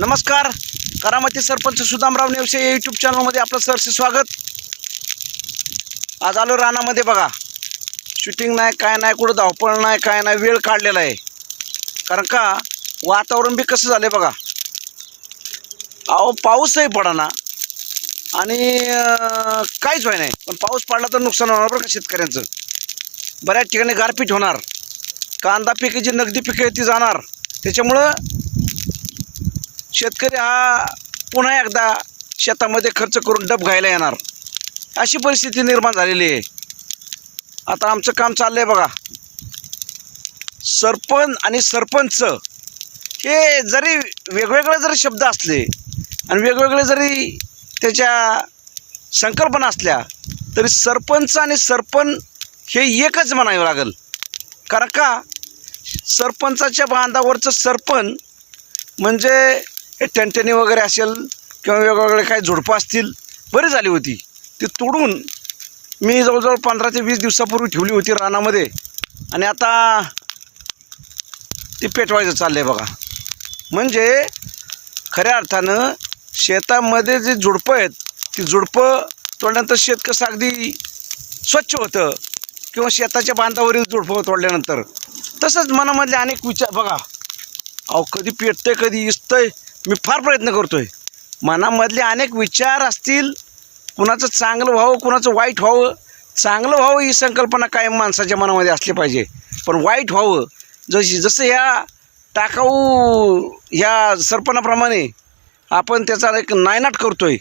नमस्कार. करामती सरपंच सुदामराव नेवसे या यूट्यूब चॅनलमध्ये आपलं सरसे स्वागत. आज आलो रानामध्ये बघा. शूटिंग नाही काय नाही कुठं धावपळ नाही काय नाही वेळ काढलेला आहे. कारण का वातावरण बी कसं झालं बघा. अहो पाऊसही पडाना. आणि काहीच व्हाय नाही. पण पाऊस पडला तर नुकसान होणार बरं का शेतकऱ्यांचं. बऱ्याच ठिकाणी गारपीट होणार. कांदा पिके जी नगदी पिके आहेत ती जाणार. त्याच्यामुळं शेतकरी हा पुन्हा एकदा शेतामध्ये खर्च करून डब घ्यायला येणार. अशी परिस्थिती निर्माण झालेली आहे. आता आमचं काम चाललं आहे बघा. सरपंच आणि सरपंच हे जरी वेगवेगळे जरी शब्द असले आणि वेगवेगळे जरी त्याच्या संकल्पना असल्या तरी सरपंच आणि सरपंच हे एकच म्हणावं लागेल. कारण का? सरपंचाच्या बांधावरचं सरपंच म्हणजे हे टणटणी वगैरे असेल किंवा वेगवेगळे काही झुडपं असतील बरी झाली होती. ती तोडून मी जवळजवळ पंधरा ते वीस दिवसापूर्वी ठेवली होती रानामध्ये. आणि आता ती पेटवायचं चाललं आहे बघा. म्हणजे खऱ्या अर्थानं शेतामध्ये जे झुडपं आहेत ती झुडपं तोडल्यानंतर शेत कसं अगदी स्वच्छ होतं. किंवा शेताच्या बांधावरील झुडपं तोडल्यानंतर. तसंच मनामधले अनेक विचार बघा. अहो कधी पेटतंय कधी इस्तंय. मी फार प्रयत्न करतो आहे मनामधले अनेक विचार असतील कुणाचं चांगलं व्हावं कुणाचं वाईट व्हावं चांगलं व्हावं ही संकल्पना कायम माणसाच्या मनामध्ये असली पाहिजे. पण वाईट व्हावं जशी जसं ह्या टाकाऊ ह्या सरपणाप्रमाणे आपण त्याचा एक नायनाट करतो आहे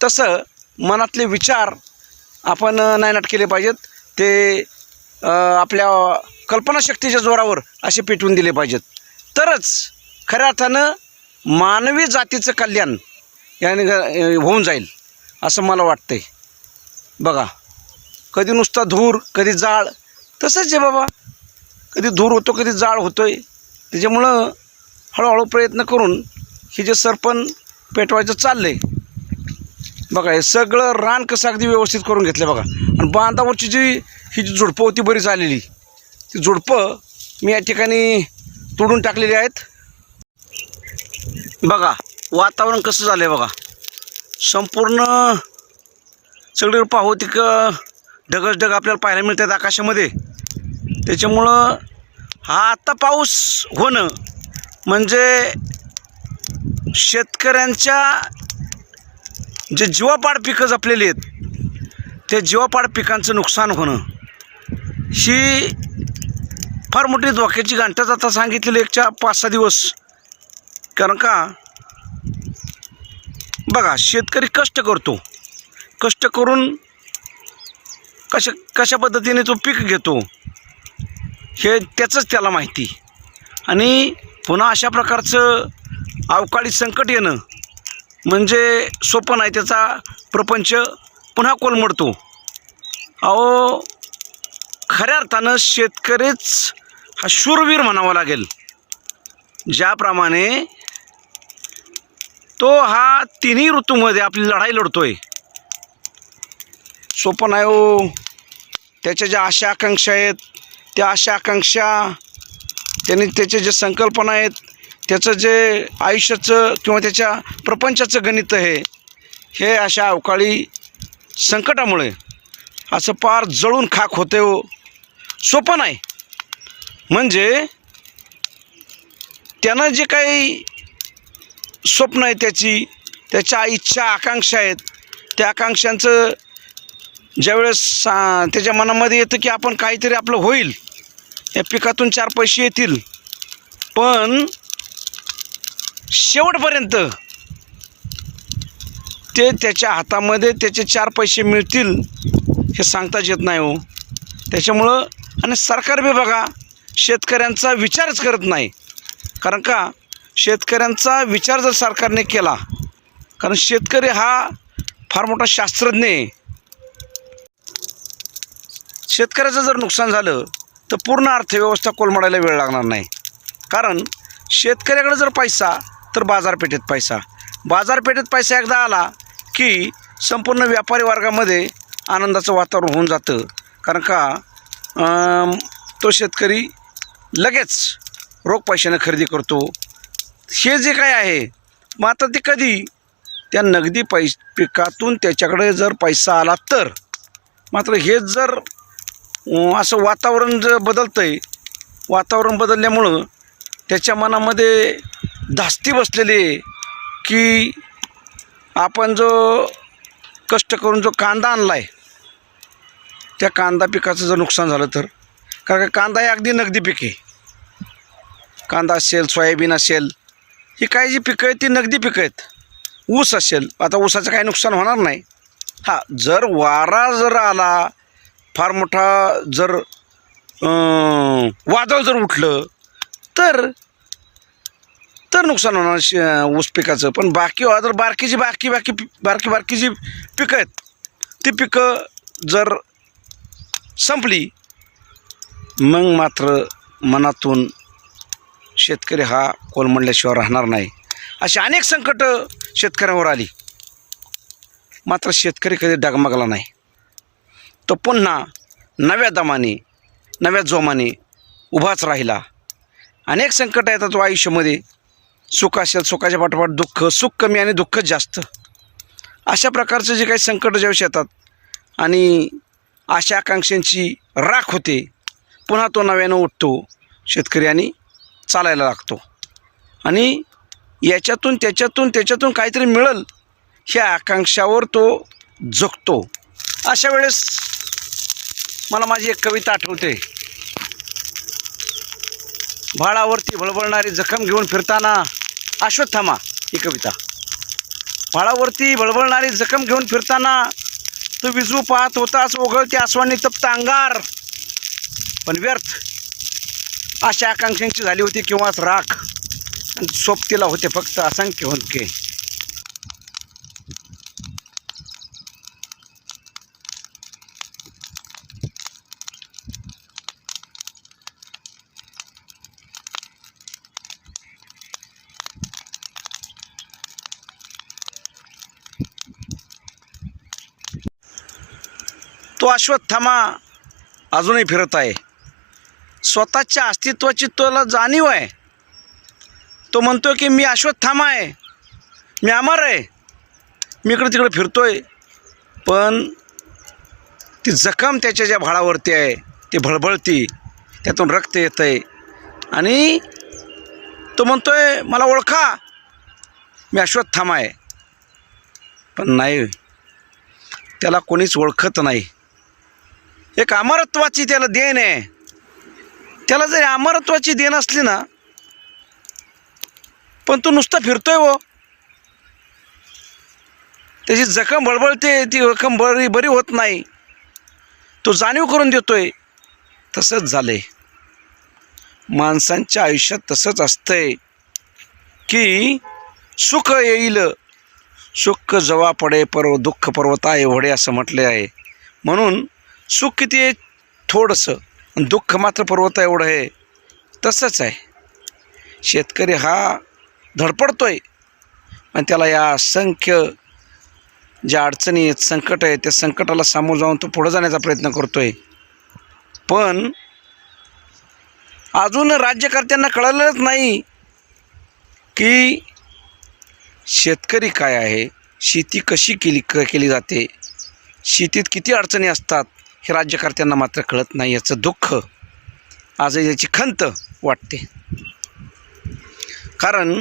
तसं मनातले विचार आपण नायनाट केले पाहिजेत. ते आपल्या कल्पनाशक्तीच्या जोरावर असे पेटवून दिले पाहिजेत. तरच खऱ्या अर्थानं मानवी जातीचं कल्याण याने होऊन जाईल असं मला वाटतंय. बघा कधी नुसता धूर कधी जाळ तसंच आहे बाबा. कधी धूर होतो कधी जाळ होतो आहे त्याच्यामुळं हळूहळू प्रयत्न करून हे जे सरपण पेटवायचं चाललं आहे बघा हे सगळं रान कसं अगदी व्यवस्थित करून घेतलं बघा. आणि बांधावरची जी ही जी झुडपं होती बरी झालेली ती झुडपं मी या ठिकाणी तोडून टाकलेली आहेत. बघा वातावरण कसं झालं आहे बघा. संपूर्ण सगळीकडे पाहू तिक ढगच ढग आपल्याला पाहायला मिळतात आकाशामध्ये. त्याच्यामुळं हा आत्ता पाऊस होणं म्हणजे शेतकऱ्यांच्या जे जीवापाड पिकं जपलेली आहेत त्या जीवापाड पिकांचं नुकसान होणं. ही फार मोठी धोक्याची घंटाच आता सांगितलेली एक चार पाच सहा दिवस कारण का? बघा शेतकरी कष्ट करतो. कष्ट करून कशा कशा पद्धतीने तो पीक घेतो हे त्याचंच त्याला माहिती. आणि पुन्हा अशा प्रकारचं अवकाळी संकट येणं म्हणजे सोपं नाही त्याचा प्रपंच पुन्हा कोलमडतो. अहो खऱ्या अर्थानं शेतकरीच हा शूरवीर म्हणावा लागेल. ज्याप्रमाणे तो हा तिन्ही ऋतूमध्ये आपली लढाई लढतोय. सोपं नाही हो त्याच्या ज्या आशा आकांक्षा आहेत त्या आशा आकांक्षा त्यांनी त्याचे जे संकल्पना आहेत त्याचं जे आयुष्याचं किंवा त्याच्या प्रपंचाचं गणित आहे हे अशा अवकाळी संकटामुळे असं पार जळून खाक होते हो. सोपं नाही. म्हणजे त्यानं जे काही स्वप्न आहे त्याची त्याच्या इच्छा आकांक्षा आहेत. त्या आकांक्षांचं ज्यावेळेस सा त्याच्या मनामध्ये येतं की आपण काहीतरी आपलं होईल. या पिकातून चार पैसे येतील. पण शेवटपर्यंत ते त्याच्या हातामध्ये त्याचे चार पैसे मिळतील हे सांगताच येत नाही हो. त्याच्यामुळं आणि सरकार बी बघा शेतकऱ्यांचा विचारच करत नाही. कारण का? शेतकऱ्यांचा विचार जर सरकारने केला कारण शेतकरी हा फार मोठा शास्त्रज्ञ आहे. शेतकऱ्याचं जर नुकसान झालं तर पूर्ण अर्थव्यवस्था कोलमडायला वेळ लागणार नाही. कारण शेतकऱ्याकडे जर पैसा तर बाजारपेठेत पैसा. बाजारपेठेत पैसा एकदा आला की संपूर्ण व्यापारी वर्गामध्ये आनंदाचं वातावरण होऊन जातं. कारण का तो शेतकरी लगेच रोख पैशाने खरेदी करतो हे जे काय आहे मात्र ते कधी? त्या नगदी पैस पिकातून त्याच्याकडे जर पैसा आला तर. मात्र हेच जर असं वातावरण जर बदलतं आहे वातावरण बदलल्यामुळं त्याच्या मनामध्ये धास्ती बसलेली आहे की आपण जो कष्ट करून जो कांदा आणला आहे त्या कांदा पिकाचं जर नुकसान झालं तर. कारण का कांदा हे अगदी नगदी पीक आहे. कांदा असेल सोयाबीन असेल ही काही जी पिकं आहेत ती नगदी पिकं आहेत. ऊस असेल आता ऊसाचं काही नुकसान होणार नाही. हां जर वारा जर आला फार मोठा जर वादळ जर उठलं तर तर नुकसान होणार श ऊस पिकाचं. पण बाकी जर बारकीची बारकी बाकी बारकी बारकी जी पिकं आहेत ती पिकं जर संपली मग मात्र मनातून शेतकरी हा कोलमडल्याशिवाय राहणार नाही. अशी अनेक संकटं शेतकऱ्यांवर आली. मात्र शेतकरी कधी डगमगला नाही. तो पुन्हा नव्या दमाने नव्या जोमाने उभाच राहिला. अनेक संकट येतात तो आयुष्यामध्ये. सुख असेल सुखाच्या पाठोपाठ दुःख सुख कमी आणि दुःख जास्त. अशा प्रकारचे जे काही संकट ज्यावेळेस येतात आणि आशा आकांक्षांची राख होते पुन्हा तो नव्यानं उठतो शेतकरी आणि चालायला लागतो. आणि याच्यातून त्याच्यातून त्याच्यातून काहीतरी मिळेल ह्या आकांक्षावर तो जगतो. अशा वेळेस मला माझी एक कविता आठवते. भाळावरती भळबळणारी जखम घेऊन फिरताना अश्वत्थामा ही कविता. भाळावरती भळबळणारी जखम घेऊन फिरताना तू विजू पाहत होतास ओघळते आसवानी तप्त अंगार. पण व्यर्थ अशा आकांक्षांची झाली होती किंवाच राख सोबतीला होते फक्त असंख्य हुंदके. तो अश्वत्थामा अजूनही फिरत आहे. स्वतःच्या अस्तित्वाची त्याला जाणीव आहे. तो म्हणतो की मी अश्वत्थामा आहे. मी अमर आहे. मी इकडे तिकडे आहे पण ती जखम त्याच्या ज्या भाळावरती आहे ती भळभळती त्यातून रक्त येतं आहे आणि तो म्हणतो आहे मला ओळखा. मी अश्वत्थामा आहे. पण नाही. त्याला कोणीच ओळखत नाही. एक अमरत्वाची त्याला देण आहे. त्याला जरी अमरत्वाची देण असली ना पण तो नुसता फिरतोय हो त्याची जखम बळबळते ती जखम बरी बरी होत नाही. तो जाणीव करून देतोय तसंच झालंय. माणसांच्या आयुष्यात तसंच असतंय की सुख येईल. सुख जवा पडे पर्व दुःख पर्वता एवढे असं म्हटले आहे म्हणून सुख किती आहे? थोडंसं. दुःख मात्र पर्वत एवढं आहे तसंच आहे. शेतकरी हा धडपडतो आहे आणि त्याला या असंख्य ज्या अडचणी आहेत संकट आहे त्या संकटाला सामोरं जाऊन तो पुढं जाण्याचा प्रयत्न करतो आहे पण अजून राज्यकर्त्यांना कळलंच नाही की शेतकरी काय आहे शेती कशी केली क केली जाते. शेतीत किती अडचणी असतात? हे राज्यकर्त्यांना मात्र कळत नाही याचं दुःख आज याची खंत वाटते. कारण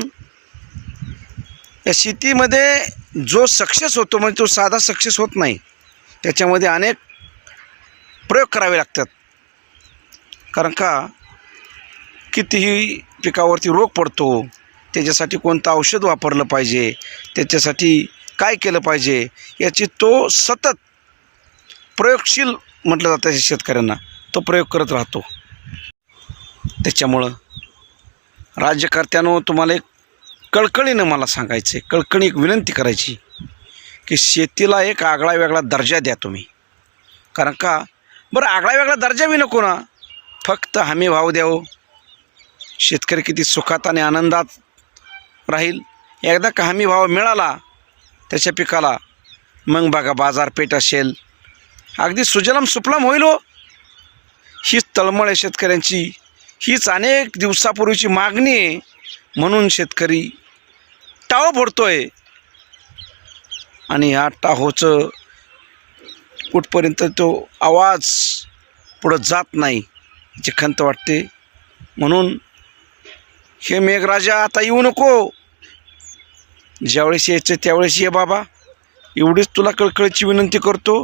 या शेतीमध्ये जो सक्सेस होतो म्हणजे तो साधा सक्सेस होत नाही त्याच्यामध्ये अनेक प्रयोग करावे लागतात. कारण का? कितीही पिकावरती रोग पडतो त्याच्यासाठी कोणतं औषध वापरलं पाहिजे त्याच्यासाठी काय केलं पाहिजे याची तो सतत प्रयोगशील म्हटलं जातं शेतकऱ्यांना तो प्रयोग करत राहतो. त्याच्यामुळं राज्यकर्त्यानं तुम्हाला एक कळकळीनं मला सांगायचं आहे कळकळी एक विनंती करायची की शेतीला एक आगळा वेगळा दर्जा द्या तुम्ही. कारण का? बरं आगळा वेगळा दर्जा बी नको ना. फक्त हमी भाव द्यावं हो. शेतकरी किती सुखात आणि आनंदात राहील. एकदा का हमी भाव मिळाला त्याच्या पिकाला मग बघा बाजारपेठ असेल अगदी सुजलाम सुफलाम होईल. हो हीच तळमळ आहे शेतकऱ्यांची. हीच अनेक दिवसापूर्वीची मागणी आहे म्हणून शेतकरी टाहो फोडतोय. आणि ह्या टाहोचं कुठपर्यंत तो आवाज पुढं जात नाही याची खंत वाटते. म्हणून हे मेघराजा आता येऊ नको. ज्यावेळेस यायचं त्यावेळेस ये बाबा. एवढीच तुला कळकळीची विनंती करतो.